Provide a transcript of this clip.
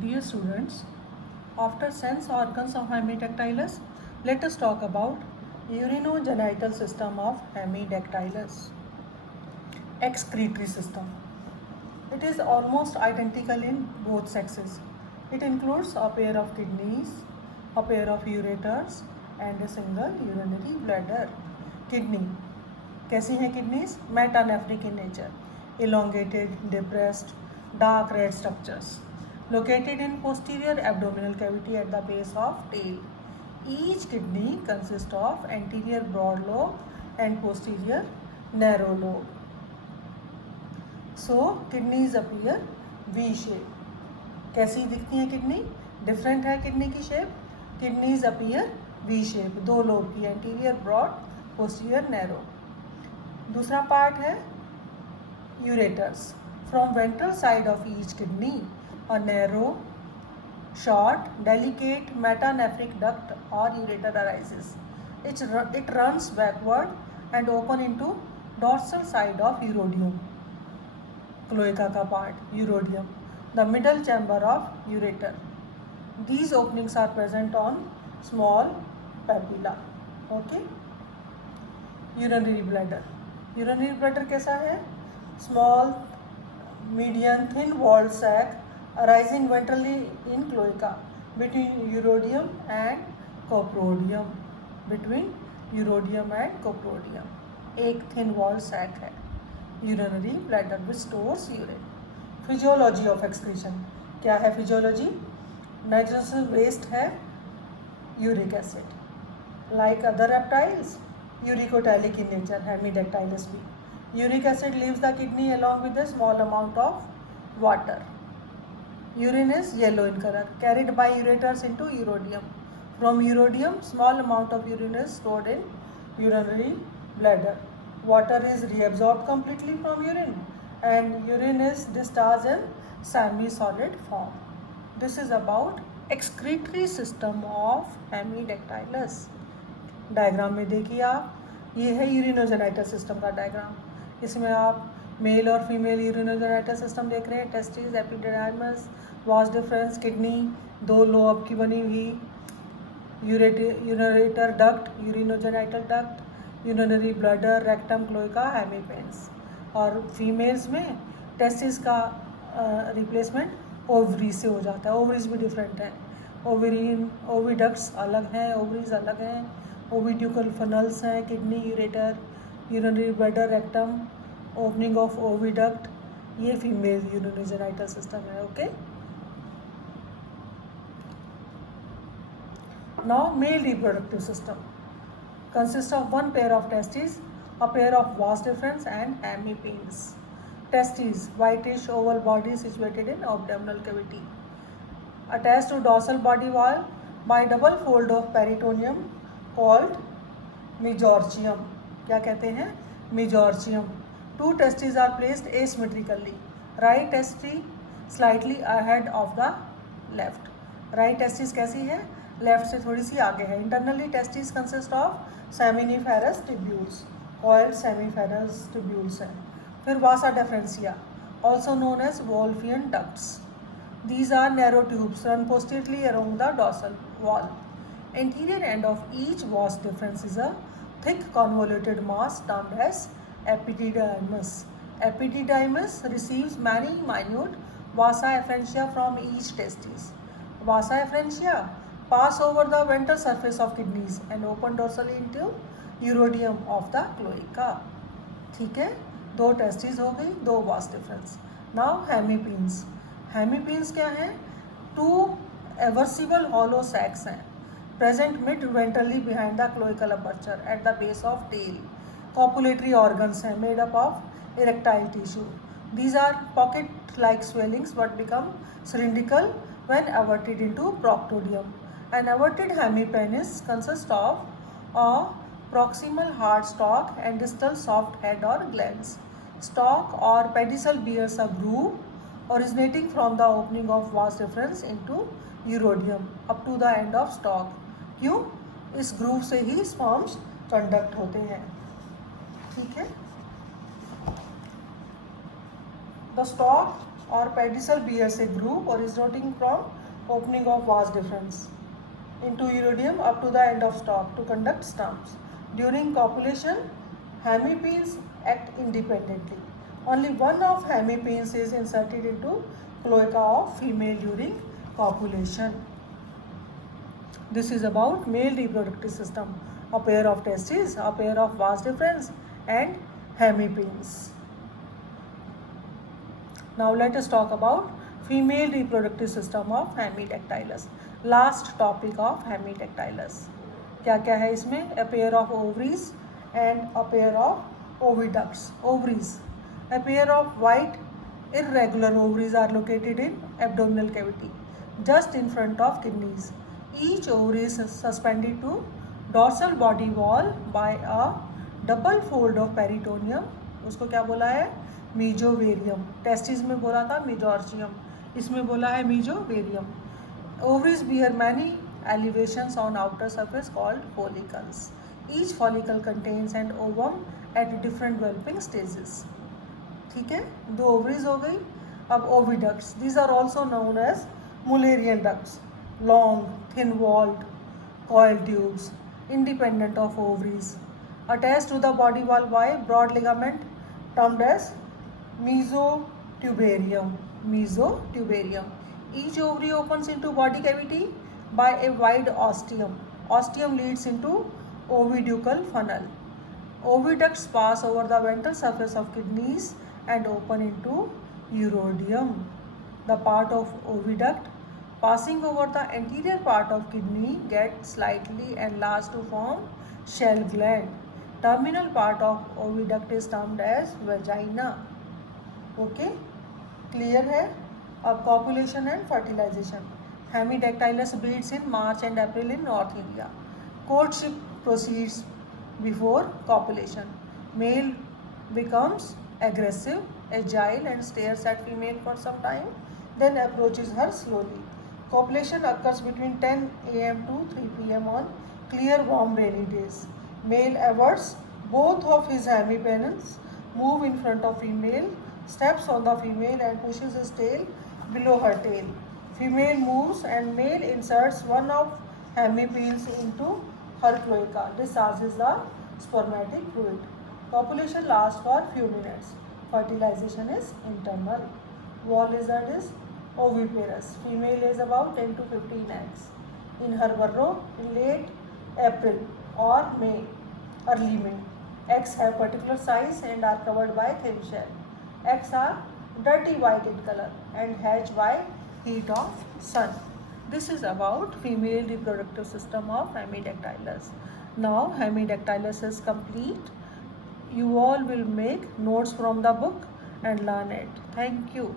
Dear students, after sense organs of Hemidactylus, let us talk about urinogenital system of Hemidactylus. Excretory system. It is almost identical in both sexes. It includes a pair of kidneys, a pair of ureters and a single urinary bladder. Kidney. कैसी हैं kidneys? Metanephric in nature, elongated, depressed, dark red structures, located in posterior abdominal cavity at the base of tail. Each kidney consists of anterior broad lobe and posterior narrow lobe. So kidneys appear V shape. कैसी दिखती है kidney? Different है kidney की shape. Kidneys appear V shape, दो lobe की, anterior broad, posterior narrow. दूसरा part है ureters. From ventral side of each kidney a narrow, short, delicate metanephric duct or ureter arises. It runs backward and open into dorsal side of urodium. Cloaca का part, urodium, the middle chamber of ureter. These openings are present on small papilla. Okay. Urinary bladder. Urinary bladder कैसा है? Small, median, thin-walled sac arising ventrally in cloaca between urodium and coprodium. Between urodium and coprodium. एक thin-walled sac है. Urinary bladder which stores urine. Physiology of excretion. क्या है physiology? Nitrogenous waste है uric acid. Like other reptiles, uricotalic in nature, Hemidactylus भी. Uric acid leaves the kidney along with a small amount of water. Urine is yellow in color, carried by ureters into urodium. From urodium, small amount of urine is stored in urinary bladder. Water is reabsorbed completely from urine, and urine is discharged in semi-solid form. This is about excretory system of Hemidactylus. Diagram में देखिए आप, ये है urinogenital system का diagram. इसमें आप mail और female urinogenital system देख रहे हैं. Testis, epididymis, vas deferens, kidney, दो लोब की बनी हुई, ureter duct, urinogenital duct, urinary bladder, rectum, cloaca, hemipenes. और फीमेल्स में टेस्टिस का रिप्लेसमेंट ओवरी से हो जाता है. ओवरीज भी डिफरेंट हैं. ओविडक्ट्स अलग हैं, ओवरीज अलग हैं. ओविड्यूकल फनल्स हैं, kidney, ureter, urinary bladder, rectum, opening of oviduct. ये फीमेल यूरिनोजेनाइटल सिस्टम है. Okay. Now male reproductive system consists of one pair of testes, a pair of vas deferens and hemipenes. Testes, whitish oval body situated in abdominal cavity, attached to dorsal body wall by double fold of peritoneum called mesorchium. क्या कहते हैं? Mesorchium. Two testes are placed asymmetrically. Right testis slightly ahead of the left. Right testis कैसी है? Left से थोड़ी सी आगे है. Internally testis consist of seminiferous tubules, coiled seminiferous tubules हैं. फिर vasa deferentia, also known as Wolffian ducts. These are narrow tubes run posteriorly along the dorsal wall. Anterior end of each vas deferens is a thick convoluted mass termed as epididymis. Epididymis receives many minute vasa efferentia from each testis. Vasa efferentia pass over the ventral surface of kidneys and open dorsally into urodium of the cloaca. ठीक है, दो testis हो गई, दो vas deferens. Now हेमीपीन्स. हेमीपीन्स क्या हैं? To एवर्सिबल hollow sacs हैं, present mid ventrally behind the cloacal aperture at the base of tail. Copulatory organs हैं made up of erectile tissue. These are pocket like swellings but become cylindrical when everted into proctodium. An everted hemipenis consists of a proximal hard stalk and distal soft head or glans. Stalk or pedicel bears a groove originating from the opening of vas deferens into urodium up to the end of stalk. क्यों? इस groove से ही sperms conduct होते हैं. ठीक है. The stalk or pedicel bears a groove originating from opening of vas deferens into iridium up to the end of stalk to conduct stumps. During copulation, hemipenes act independently. Only one of hemipenes is inserted into cloaca of female during copulation. This is about male reproductive system. A pair of testes, a pair of vas deferens and hemipenes. Now let us talk about female reproductive system of Hemidactylus. Last topic of Hemidactylus. क्या क्या है इसमें? A pair of ovaries and a pair of oviducts. Ovaries. A pair of white irregular ovaries are located in abdominal cavity, just in front of kidneys. Each ovary is suspended to dorsal body wall by a double fold of peritoneum. उसको क्या बोला है? मीजोवेरियम. Testis में बोला था मीजोर्जियम, इसमें बोला है मीजोवेरियम. Ovaries bear many elevations on outer surface called follicles. Each follicle contains an ovum at different developing stages. ठीक है, दो ओवरीज हो गई. अब oviducts, these are also known as Mullerian ducts, long, thin-walled coil tubes, independent of ovaries, attached to the body wall by broad ligament termed as mesotubarium. Mesotubarium. Each ovary opens into body cavity by a wide ostium. Ostium leads into oviducal funnel. Oviducts pass over the ventral surface of kidneys and open into uridium. The part of oviduct passing over the anterior part of kidney gets slightly enlarged to form shell gland. Terminal part of oviduct is termed as vagina. Okay, clear है? अब copulation and fertilization. Hemidactylus breeds in March and April in North India. Courtship proceeds before copulation. Male becomes aggressive, agile and stares at female for some time, then approaches her slowly. Copulation occurs between 10 am to 3 pm on clear warm rainy days. Male averts both of his hemipenes, move in front of female, steps on the female and pushes his tail below her tail. Female moves and male inserts one of hemipenes into her cloaca, discharges the spermatic fluid. Copulation lasts for few minutes. Fertilization is internal. Wall lizard is oviparous. Female lays about 10 to 15 eggs in her burrow in late April or May, early May. Eggs have particular size and are covered by thin shell. Eggs are dirty white in color and hatch by heat of sun. This is about female reproductive system of Hemidactylus. Now Hemidactylus is complete. You all will make notes from the book and learn it. Thank you.